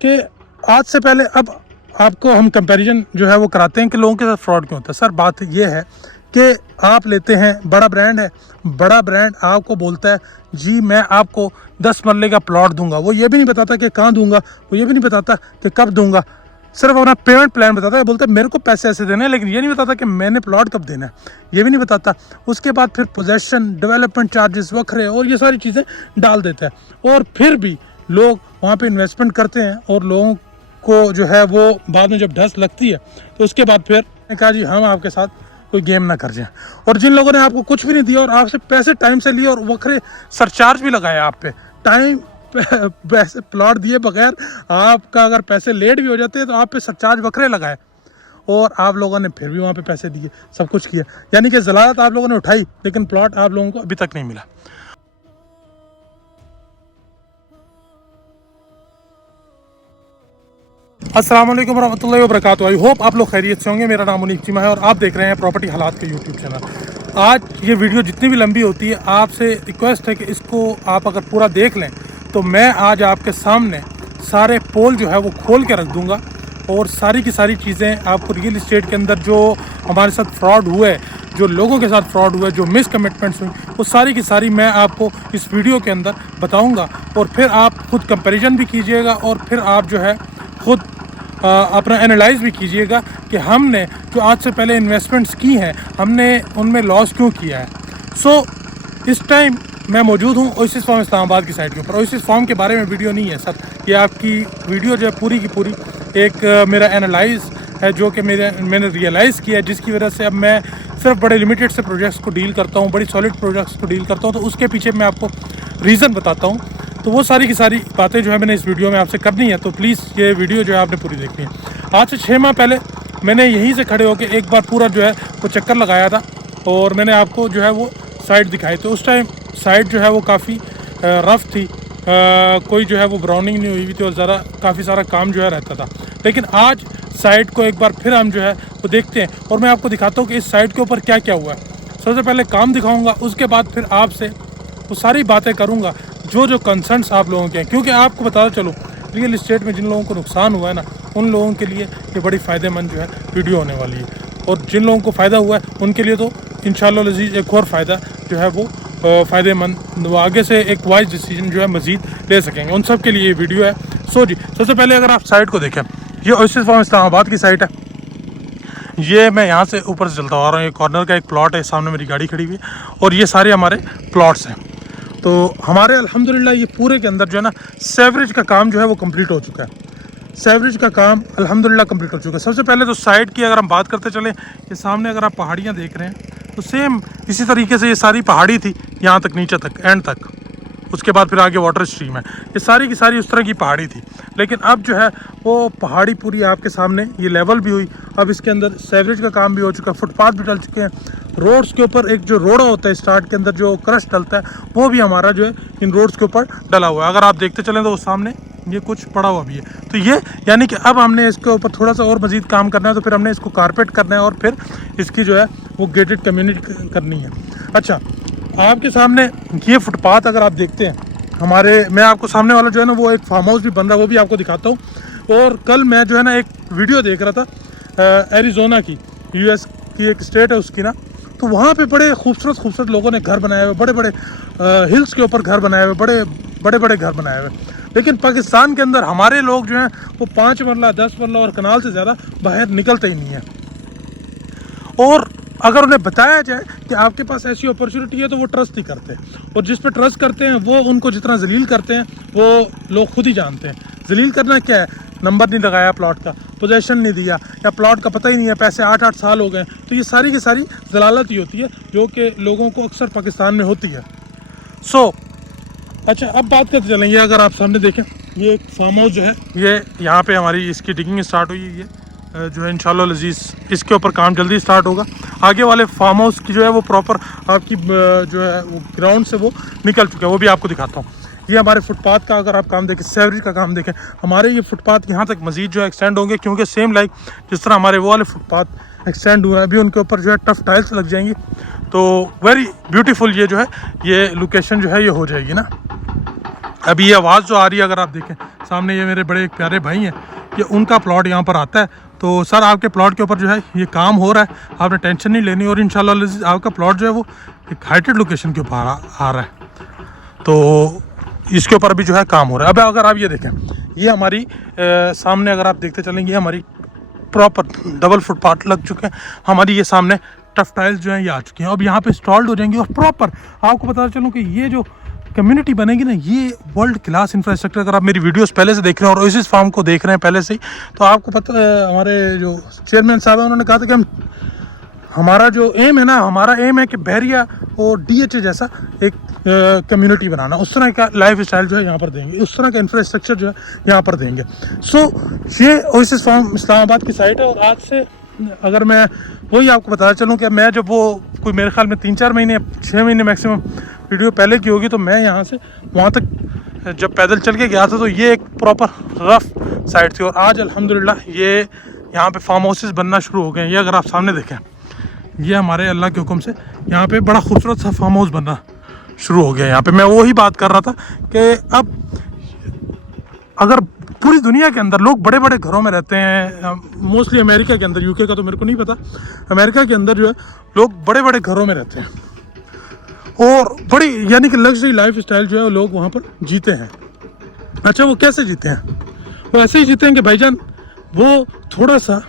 कि आज से पहले अब आपको हम कंपैरिजन जो है वो कराते हैं कि लोगों के साथ फ्रॉड क्यों होता है। सर बात ये है कि आप लेते हैं, बड़ा ब्रांड है, बड़ा ब्रांड आपको बोलता है जी मैं आपको 10 मरले का प्लॉट दूंगा। वो ये भी नहीं बताता कि कहाँ दूंगा, वो ये भी नहीं बताता कि कब दूंगा, सिर्फ अपना पेमेंट प्लान बताता है। बोलता है मेरे को पैसे ऐसे देने हैं, लेकिन ये नहीं बताता कि मैंने प्लॉट कब देना है, ये भी नहीं बताता। उसके बाद फिर पोजेसन, डेवलपमेंट चार्जेस वखरे और ये सारी चीज़ें डाल देता है। और फिर भी लोग वहाँ पे इन्वेस्टमेंट करते हैं और लोगों को जो है वो बाद में जब ढस लगती है तो उसके बाद फिर कहा जी हम आपके साथ कोई गेम ना कर जाए। और जिन लोगों ने आपको कुछ भी नहीं दिया और आपसे पैसे टाइम से लिए और वखरे सरचार्ज भी लगाया आप पे, टाइम पैसे प्लॉट दिए बगैर आपका अगर पैसे लेट भी हो जाते हैं तो आप पे सरचार्ज वखरे लगाए और आप लोगों ने फिर भी वहाँ पे पैसे दिए, सब कुछ किया। यानी कि ज़लालत आप लोगों ने उठाई लेकिन प्लॉट आप लोगों को अभी तक नहीं मिला। अस्सलाम वालेकुम रहमतुल्लाहि व बरकातुहू। आई होप आप लोग खैरियत से होंगे। मेरा नाम मुनीब चीमा है और आप देख रहे हैं प्रॉपर्टी हालात के यूट्यूब चैनल। आज ये वीडियो जितनी भी लंबी होती है आपसे रिक्वेस्ट है कि इसको आप अगर पूरा देख लें तो मैं आज आपके सामने सारे पोल जो है वो खोल के रख दूँगा और सारी की सारी चीज़ें आपको रियल इस्टेट के अंदर जो हमारे साथ फ्रॉड हुए, जो लोगों के साथ फ्रॉड हुए, जो मिस कमिटमेंट्स हुई, वो सारी की सारी मैं आपको इस वीडियो के अंदर बताऊँगा। और फिर आप खुद कंपेरिजन भी कीजिएगा और फिर आप जो है खुद अपना एनालाइज भी कीजिएगा कि हमने जो आज से पहले इन्वेस्टमेंट्स की हैं हमने उनमें लॉस क्यों किया है। इस टाइम मैं मौजूद हूँ ओएसिस फार्म इस्लामाबाद की साइट के ऊपर। ओएसिस फार्म के बारे में वीडियो नहीं है सर, ये आपकी वीडियो जो है पूरी की पूरी एक मेरा एनालाइज है जो कि मैंने रियलाइज़ किया है, जिसकी वजह से अब मैं सिर्फ बड़े लिमिटेड से प्रोजेक्ट्स को डील करता हूँ, बड़ी सॉलिड प्रोजेक्ट्स को डील करता हूँ। तो उसके पीछे मैं आपको रीज़न बताता हूँ। तो वो सारी की सारी बातें जो है मैंने इस वीडियो में आपसे करनी है, तो प्लीज़ ये वीडियो जो है आपने पूरी देखनी है। आज से 6 माह पहले मैंने यहीं से खड़े होकर एक बार पूरा जो है वो चक्कर लगाया था और मैंने आपको जो है वो साइट दिखाई। तो उस टाइम साइट जो है वो काफ़ी रफ़ थी, कोई जो है वो ब्राउनिंग नहीं हुई थी और ज़रा काफ़ी सारा काम जो है रहता था। लेकिन आज साइट को एक बार फिर हम जो है वो देखते हैं और मैं आपको दिखाता हूँ कि इस साइट के ऊपर क्या क्या हुआ है। सबसे पहले काम दिखाऊँगा, उसके बाद फिर आपसे वो सारी बातें करूँगा जो कंसर्न्स आप लोगों के हैं। क्योंकि आपको बताता चलो रियल इस्टेट में जिन लोगों को नुकसान हुआ है ना, उन लोगों के लिए ये बड़ी फ़ायदेमंद जो है वीडियो होने वाली है। और जिन लोगों को फ़ायदा हुआ है उनके लिए तो इंशाअल्लाह लजीज़ एक और फ़ायदा जो है वो फ़ायदेमंद, वो आगे से एक वाइज डिसीजन जो है मज़ीद ले सकेंगे, उन सब के लिए ये वीडियो है। जी सबसे पहले अगर आप साइट को देखें, ये ओएसिस फार्म इस्लामाबाद की साइट है। ये मैं यहाँ से ऊपर से चलता आ रहा हूँ, ये कॉर्नर का एक प्लॉट है, सामने मेरी गाड़ी खड़ी हुई है और ये सारे हमारे प्लॉट्स हैं। तो हमारे अल्हम्दुलिल्लाह ये पूरे के अंदर जो है ना सेवरेज का काम जो है वो कंप्लीट हो चुका है। सेवरेज का काम अल्हम्दुलिल्लाह कंप्लीट हो चुका है। सबसे पहले तो साइड की अगर हम बात करते चलें, ये सामने अगर आप पहाड़ियाँ देख रहे हैं तो सेम इसी तरीके से ये सारी पहाड़ी थी यहाँ तक, नीचे तक, एंड तक। उसके बाद फिर आगे वाटर स्ट्रीम है, ये सारी की सारी उस तरह की पहाड़ी थी। लेकिन अब जो है वो पहाड़ी पूरी आपके सामने ये लेवल भी हुई। अब इसके अंदर सेवरेज का काम भी हो चुका है, फुटपाथ भी डल चुके हैं। रोड्स के ऊपर एक जो रोड़ा होता है स्टार्ट के अंदर जो क्रश डलता है वो भी हमारा जो है इन रोड्स के ऊपर डला हुआ है। अगर आप देखते चलें तो वो सामने ये कुछ पड़ा हुआ भी है। तो ये यानी कि अब हमने इसके ऊपर थोड़ा सा और मज़ीद काम करना है, तो फिर हमने इसको कारपेट करना है और फिर इसकी जो है वो गेटेड कम्युनिटी करनी है। अच्छा, आपके सामने ये फुटपाथ अगर आप देखते हैं हमारे, मैं आपको सामने वाला जो है ना वो एक फार्म हाउस भी बन रहा है, वो भी आपको दिखाता हूँ। और कल मैं जो है ना एक वीडियो देख रहा था एरिज़ोना की, यूएस की एक स्टेट है उसकी ना, तो वहाँ पे बड़े खूबसूरत लोगों ने घर बनाए हुए, बड़े बड़े हिल्स के ऊपर घर बनाए हुए, बड़े घर बनाए हुए। लेकिन पाकिस्तान के अंदर हमारे लोग जो हैं वो 5 मरला 10 मरला और कनाल से ज़्यादा बाहर निकलते ही नहीं है। और अगर उन्हें बताया जाए कि आपके पास ऐसी अपॉर्चुनिटी है तो वो ट्रस्ट ही करते हैं, और जिस पे ट्रस्ट करते हैं वो उनको जितना जलील करते हैं वो लोग खुद ही जानते हैं। जलील करना क्या है, नंबर नहीं लगाया प्लॉट का, पोजेसन नहीं दिया, या प्लॉट का पता ही नहीं है, पैसे 8-8 साल हो गए, तो ये सारी की सारी जलालत ही होती है जो कि लोगों को अक्सर पाकिस्तान में होती है। अच्छा, अब बात करते चलें, ये अगर आप सामने देखें ये एक फार्म हाउस जो है, ये यहाँ पे हमारी इसकी डिगिंग स्टार्ट हुई है। ये जो है इंशाल्लाह लजीज़ इसके ऊपर काम जल्दी स्टार्ट होगा। आगे वाले फार्म हाउस की जो है वो प्रॉपर आपकी जो है वो ग्राउंड से वो निकल चुका है, वो भी आपको दिखाता हूँ। ये हमारे फुटपाथ का अगर आप काम देखें, सेवरेज का काम देखें, हमारे ये फुटपाथ यहाँ तक मज़ीद जो है एक्सटेंड होंगे, क्योंकि सेम लाइक जिस तरह हमारे वो वाले फुटपाथ एक्सटेंड हुए हैं, अभी उनके ऊपर जो है टफ टाइल्स लग जाएंगी। तो वेरी ब्यूटीफुल ये जो है ये लोकेशन जो है ये हो जाएगी ना। अभी ये आवाज़ जो आ रही है, अगर आप देखें सामने, ये मेरे बड़े एक प्यारे भाई हैं, ये उनका प्लॉट यहाँ पर आता है। तो सर आपके प्लॉट के ऊपर जो है ये काम हो रहा है, आपने टेंशन नहीं लेनी, और इंशाल्लाह आपका प्लॉट जो है वो एक हाइटेड लोकेशन के ऊपर आ रहा है, तो इसके ऊपर भी जो है काम हो रहा है। अब अगर आप ये देखें, ये हमारी सामने अगर आप देखते चलेंगे, हमारी प्रॉपर डबल फुटपाथ लग चुके हैं, हमारी ये सामने टफ टाइल्स जो हैं ये आ चुकी हैं, अब यहाँ पे इंस्टॉल्ड हो जाएंगी। और प्रॉपर आपको पता चलूँ कि ये जो कम्युनिटी बनेगी ना, ये वर्ल्ड क्लास इंफ्रास्ट्रक्चर। अगर आप मेरी वीडियोस पहले से देख रहे हैं और ओएसिस फार्म को देख रहे हैं पहले से ही, तो आपको पता है हमारे जो चेयरमैन साहब हैं उन्होंने कहा था कि हम, हमारा जो एम है ना, हमारा एम है कि बहरिया और DHA जैसा एक कम्युनिटी बनाना, उस तरह का लाइफ स्टाइल जो है यहाँ पर देंगे, उस तरह का इंफ्रास्ट्रक्चर जो है यहाँ पर देंगे। सो ये ओएसिस फार्म इस्लामाबाद की साइट है। और आज से अगर मैं वही आपको बताना चलूँ कि मैं जब वो कोई मेरे ख्याल में 3-4 महीने 6 महीने मैक्सिमम वीडियो पहले की होगी, तो मैं यहाँ से वहाँ तक जब पैदल चल के गया था, तो ये एक प्रॉपर रफ साइड थी। और आज अल्हम्दुलिल्लाह ये यहाँ पे फार्म हाउसेस बनना शुरू हो गए हैं। ये अगर आप सामने देखें, ये हमारे अल्लाह के हुक्म से यहाँ पे बड़ा खूबसूरत सा फार्म हाउस बनना शुरू हो गया है यहाँ पे। मैं वही बात कर रहा था कि अब अगर पूरी दुनिया के अंदर लोग बड़े बड़े घरों में रहते हैं, मोस्टली अमेरिका के अंदर, यूके का तो मेरे को नहीं पता, अमेरिका के अंदर जो है लोग बड़े बड़े घरों में रहते हैं, और बड़ी यानी कि लग्जरी लाइफ स्टाइल जो है लोग वहाँ पर जीते हैं। अच्छा, वो कैसे जीते हैं? वो ऐसे ही जीते हैं कि भाईजान वो थोड़ा सा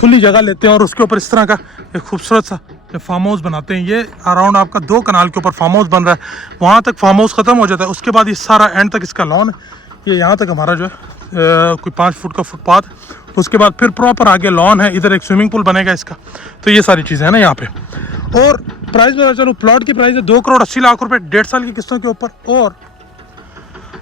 खुली जगह लेते हैं और उसके ऊपर इस तरह का एक खूबसूरत सा फार्म हाउस बनाते हैं। ये अराउंड आपका 2 कनाल के ऊपर फार्म हाउस बन रहा है, वहाँ तक फार्म हाउस ख़त्म हो जाता है, उसके बाद ये सारा एंड तक इसका लॉन है, ये यहाँ तक हमारा जो है कोई 5 फुट का फुटपाथ, उसके बाद फिर प्रॉपर आगे लॉन है, इधर एक स्विमिंग पूल बनेगा इसका। तो ये सारी चीज़ें हैं ना यहाँ पे। और प्राइस बता चलो, प्लॉट की प्राइस है 2,80,00,000 रुपये 1.5 साल की किस्तों के ऊपर। और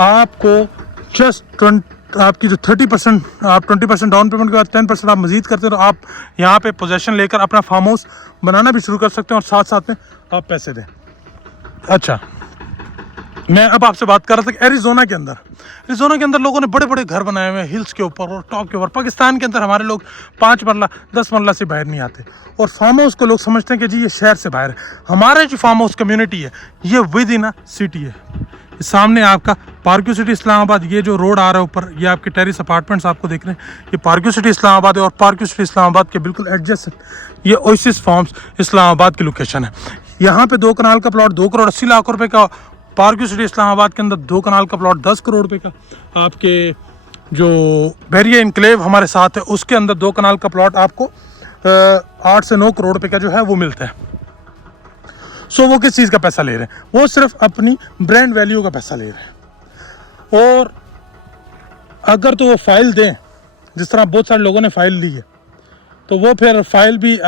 आपको जस्ट आपकी जो 30%, आप 20% डाउन पेमेंट के बाद 10% आप मजीद करते हैं, तो आप यहाँ पे पोजेसन लेकर अपना फार्म हाउस बनाना भी शुरू कर सकते हैं, और साथ साथ में आप पैसे दें। अच्छा, मैं अब आपसे बात कर रहा था कि एरिज़ोना के अंदर लोगों ने बड़े बड़े घर बनाए हुए हैं हिल्स के ऊपर और टॉप के ऊपर। पाकिस्तान के अंदर हमारे लोग 5 मरला 10 मरला से बाहर नहीं आते, और फार्म हाउस को लोग समझते हैं कि जी ये शहर से बाहर है। हमारे जो फार्म हाउस कम्युनिटी है ये विद इन अ सिटी है। सामने आपका पार्क्यू सिटी इस्लामाबाद, ये जो रोड आ रहा है ऊपर, ये आपके टेरिस अपार्टमेंट्स आपको देख रहे हैं, ये पार्क्यू सिटी इस्लामाबाद है। और पार्क्यू सिटी इस्लामाबाद के बिल्कुल एडजस्ट ये ओएसिस फार्म्स इस्लामाबाद की लोकेशन है। यहाँ पे 2 कनाल का प्लॉट 2,80,00,000 रुपये का, पार्क्यू सिटी इस्लामाबाद के अंदर 2 कनाल का प्लॉट 10 करोड़ रुपये का। आपके जो बहरिया इनक्लेव हमारे साथ है उसके अंदर 2 कनाल का प्लॉट आपको 8 से 9 करोड़ रुपये का जो है वो मिलता है। सो वो किस चीज़ का पैसा ले रहे हैं? वो सिर्फ अपनी ब्रांड वैल्यू का पैसा ले रहे हैं। और अगर तो वो फाइल दें, जिस तरह बहुत सारे लोगों ने फाइल ली है, तो वो फिर फाइल भी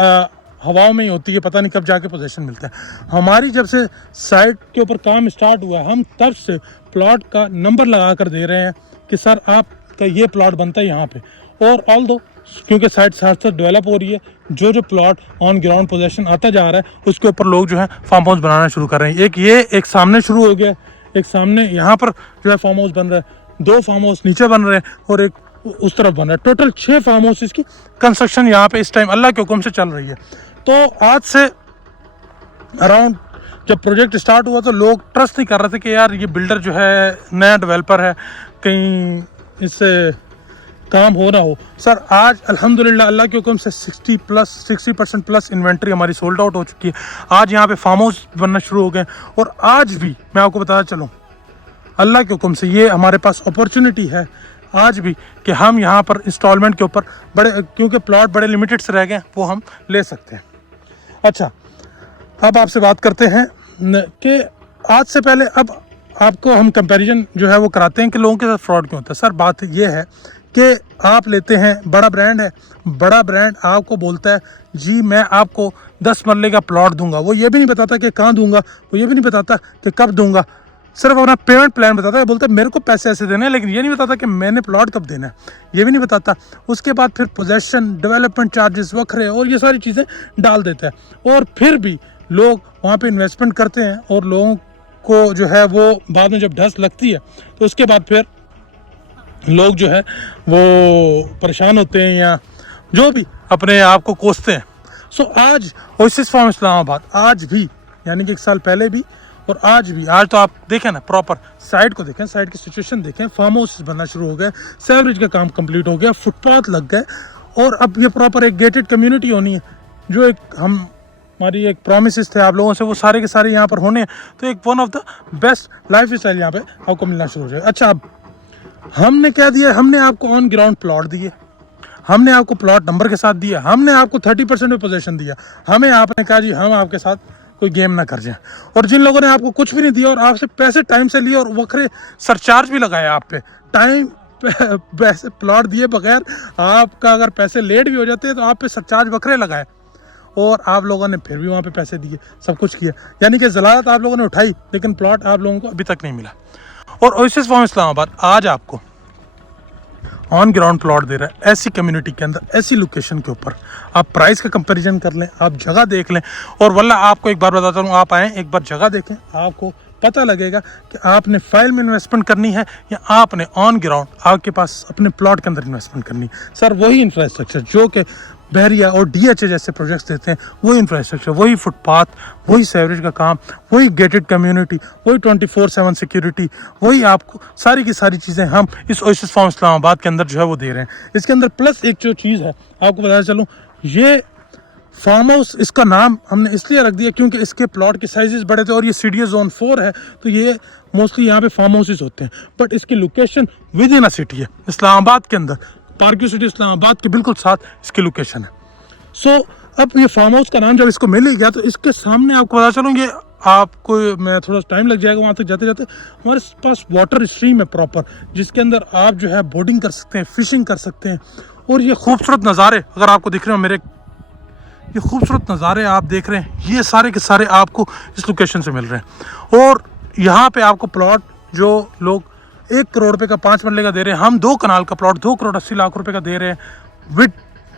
हवाओं में ही होती है, पता नहीं कब जाके पोजीशन मिलता है। हमारी जब से साइट के ऊपर काम स्टार्ट हुआ है, हम तब से प्लॉट का नंबर लगा कर दे रहे हैं कि सर आपका ये प्लॉट बनता है यहाँ पे। और ऑल दो क्योंकि साइट साथ साथ डेवलप हो रही है, जो प्लॉट ऑन ग्राउंड पोजीशन आता जा रहा है उसके ऊपर लोग जो है फार्म हाउस बनाना शुरू कर रहे हैं। एक सामने शुरू हो गया, एक सामने यहाँ पर जो है फार्म हाउस बन रहा है, 2 फार्म हाउस नीचे बन रहे हैं और एक उस तरफ बन रहा है। टोटल 6 फार्म हाउस की कंस्ट्रक्शन यहाँ पे इस टाइम अल्लाह के हुक्म से चल रही है। तो आज से अराउंड जब प्रोजेक्ट स्टार्ट हुआ तो लोग ट्रस्ट नहीं कर रहे थे कि यार ये बिल्डर जो है नया डेवलपर है, कहीं इससे काम हो ना हो। सर आज अल्हम्दुलिल्लाह अल्लाह के हुक्म से 60% प्लस इन्वेंट्री हमारी सोल्ड आउट हो चुकी है। आज यहाँ पे फार्म हाउस बनना शुरू हो गए, और आज भी मैं आपको बताना चलूँ अल्लाह के हुक्म से ये हमारे पास अपॉर्चुनिटी है आज भी कि हम यहाँ पर इंस्टॉलमेंट के ऊपर बड़े, क्योंकि प्लॉट बड़े लिमिटेड से रह गए, वो हम ले सकते हैं। अच्छा, अब आपसे बात करते हैं कि आज से पहले अब आपको हम कंपैरिजन जो है वो कराते हैं कि लोगों के साथ फ्रॉड क्यों होता है। सर बात ये है कि आप लेते हैं, बड़ा ब्रांड है, बड़ा ब्रांड आपको बोलता है जी मैं आपको 10 मरले का प्लॉट दूंगा। वो ये भी नहीं बताता कि कहाँ दूंगा, वो ये भी नहीं बताता कि कब दूंगा, सिर्फ अपना पेमेंट प्लान बताता है। बोलता है मेरे को पैसे ऐसे देने हैं, लेकिन ये नहीं बताता कि मैंने प्लॉट कब देना है, ये भी नहीं बताता। उसके बाद फिर पोजेसन, डेवलपमेंट चार्जेस वखरे और ये सारी चीज़ें डाल देता है। और फिर भी लोग वहाँ पे इन्वेस्टमेंट करते हैं, और लोगों को जो है वो बाद में जब ढस लगती है तो उसके बाद फिर लोग जो है वो परेशान होते हैं या जो भी अपने आप को कोसते हैं। सो आज ओएसिस फार्म इस्लामाबाद आज भी, यानी कि 1 साल पहले भी और आज भी, आज तो आप देखें ना प्रॉपर साइड को देखें, साइड की सिचुएशन देखें, फार्म हाउस बनना शुरू हो गए, सेवरेज का काम कंप्लीट हो गया, फुटपाथ लग गए, और अब ये प्रॉपर एक गेटेड कम्युनिटी होनी है, जो एक हमारी एक प्रोमिस थे आप लोगों से, वो सारे के सारे यहाँ पर होने हैं। तो एक one of the best life style यहाँ पे आपको मिलना शुरू हो जाएगा। अच्छा, अब हमने क्या दिया, हमने आपको ऑन ग्राउंड प्लॉट दिए, हमने आपको प्लॉट नंबर के साथ दिया, हमने आपको 30% में पोजीशन दिया, हमें आपने कहा जी हम आपके साथ कोई गेम ना कर जाए। और जिन लोगों ने आपको कुछ भी नहीं दिया और आपसे पैसे टाइम से लिए और वखरे सरचार्ज भी लगाए आप पे, टाइम पैसे प्लॉट दिए बगैर, आपका अगर पैसे लेट भी हो जाते हैं तो आप पे सरचार्ज वखरे लगाए, और आप लोगों ने फिर भी वहाँ पे पैसे दिए, सब कुछ किया, यानी कि ज़लालत आप लोगों ने उठाई, लेकिन प्लॉट आप लोगों को अभी तक नहीं मिला। और ओएसिस फार्म इस्लामाबाद आज आपको ऑन ग्राउंड प्लॉट दे रहा है, ऐसी कम्युनिटी के अंदर, ऐसी लोकेशन के ऊपर। आप प्राइस का कंपैरिजन कर लें, आप जगह देख लें, और वल्ला आपको एक बार बताता हूँ, आप आएँ एक बार जगह देखें, आपको पता लगेगा कि आपने फाइल में इन्वेस्टमेंट करनी है या आपने ऑन ग्राउंड आपके पास अपने प्लॉट के अंदर इन्वेस्टमेंट करनी है। सर वही इंफ्रास्ट्रक्चर जो कि बहरिया और DHA जैसे प्रोजेक्ट्स देते हैं, वही इंफ्रास्ट्रक्चर, वही फुटपाथ, वही सेवरेज का काम, वही गेटेड कम्युनिटी, वही 24/7 सिक्योरिटी, वही आपको सारी की सारी चीज़ें हम इस ओएसिस फार्म इस्लामाबाद के अंदर जो है वो दे रहे हैं। इसके अंदर प्लस एक जो चीज़ है आपको बताया चलूँ, ये फार्म हाउस, इसका नाम हमने इसलिए रख दिया क्योंकि इसके प्लॉट के साइजेस बड़े थे, और ये CDA Zone 4 है, तो ये मोस्टली यहाँ पे फार्म हाउसेस होते हैं, बट इसकी location with in a city है, इस्लामाबाद के अंदर, पार्क्यू सिटी इस्लामाबाद के बिल्कुल साथ इसकी लोकेशन है। सो अब ये फार्म हाउस का नाम जब इसको मिल ही गया, तो इसके सामने आपको बता चलूँ, ये आपको मैं थोड़ा टाइम लग जाएगा वहाँ तक जाते जाते, हमारे पास वाटर स्ट्रीम है प्रॉपर, जिसके अंदर आप जो है बोटिंग कर सकते हैं, फिशिंग कर सकते हैं, और ये खूबसूरत नज़ारे अगर आपको दिख रहे हो मेरे, ये खूबसूरत नज़ारे आप देख रहे हैं, ये सारे के सारे आपको इस लोकेशन से मिल रहे हैं। और यहाँ पे आपको प्लॉट जो लोग 1 करोड़ रुपए का 5 मरले का दे रहे हैं, हम 2 कनाल का प्लॉट 2 करोड़ 80 लाख रुपए का दे रहे हैं विद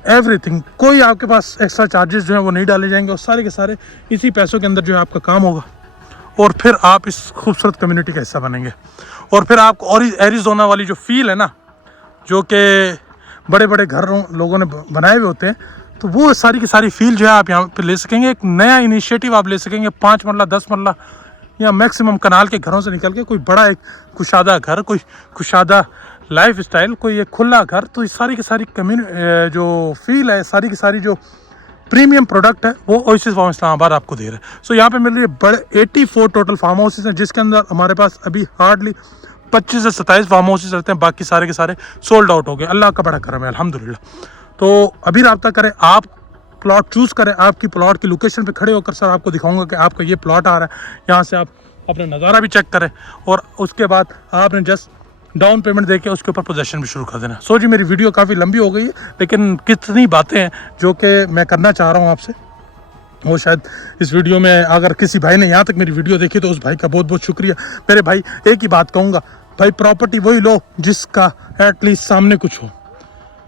एवरीथिंग। कोई आपके पास एक्स्ट्रा चार्जेस जो है वो नहीं डाले जाएंगे, और सारे के सारे इसी पैसों के अंदर जो है आपका काम होगा, और फिर आप इस खूबसूरत कम्युनिटी का हिस्सा बनेंगे। और फिर आपको और एरिज़ोना वाली जो फील है ना, जो कि बड़े बड़े घर लोगों ने बनाए हुए होते हैं, तो वो सारी की सारी फील जो है आप यहाँ पे ले सकेंगे। एक नया इनिशिएटिव आप ले सकेंगे, 5 मरला 10 मरला या मैक्सिमम कनाल के घरों से निकल के कोई बड़ा एक कुशादा घर, कोई कुशादा लाइफ स्टाइल, कोई एक खुला घर। तो इस सारी की सारी जो फील है, सारी की सारी जो प्रीमियम प्रोडक्ट है, वो ओएसिस फार्म इस्लामाबाद आपको दे रहा है। सो यहाँ पे मिल रही है बड़े 84 टोटल फार्म हाउसेज हैं, जिसके अंदर हमारे पास अभी हार्डली 25 से 27 फार्म हाउसेज रहते हैं, बाकी सारे के सारे सोल्ड आउट हो गए। अल्लाह का बड़ा करम है, अल्हम्दुलिल्लाह। तो अभी रब्ता करें, आप प्लॉट चूज़ करें, आपकी प्लॉट की लोकेशन पे खड़े होकर सर आपको दिखाऊंगा कि आपका ये प्लॉट आ रहा है, यहाँ से आप अपना नज़ारा भी चेक करें, और उसके बाद आपने जस्ट डाउन पेमेंट देके उसके ऊपर पोजेशन भी शुरू कर देना। सो जी, मेरी वीडियो काफ़ी लंबी हो गई है, लेकिन कितनी बातें हैं जो कि मैं करना चाह रहा हूँ आपसे, वो शायद इस वीडियो में अगर किसी भाई ने यहाँ तक मेरी वीडियो देखी तो उस भाई का बहुत बहुत शुक्रिया। मेरे भाई एक ही बात कहूँगा, भाई प्रॉपर्टी वही लो जिसका एटलीस्ट सामने कुछ हो,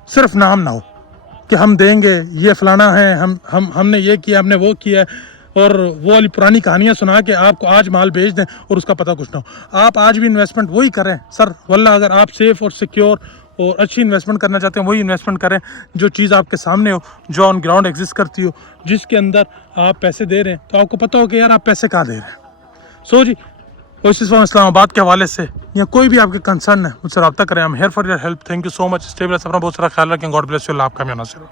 सिर्फ नाम ना हो कि हम देंगे, ये फलाना है, हमने ये किया, हमने वो किया, और वो वाली पुरानी कहानियाँ सुना के आपको आज माल बेच दें और उसका पता कुछ ना हो। आप आज भी इन्वेस्टमेंट वही करें सर, वल्ला अगर आप सेफ और सिक्योर और अच्छी इन्वेस्टमेंट करना चाहते हैं, वही इन्वेस्टमेंट करें जो चीज़ आपके सामने हो, जो ऑन ग्राउंड एग्जिस्ट करती हो, जिसके अंदर आप पैसे दे रहे हैं तो आपको पता हो कि यार आप पैसे कहाँ दे रहे हैं। सो जी, ओएसिस फार्म इस्लामाबाद के हवाले से या कोई भी आपके कंसर्न है, मुझसे रब्ता करें। I am here for your help. Thank you so much. Stay blessed, अपना बहुत सारा ख्याल रखें। God bless you. अल्लाह आपका नासिर हो।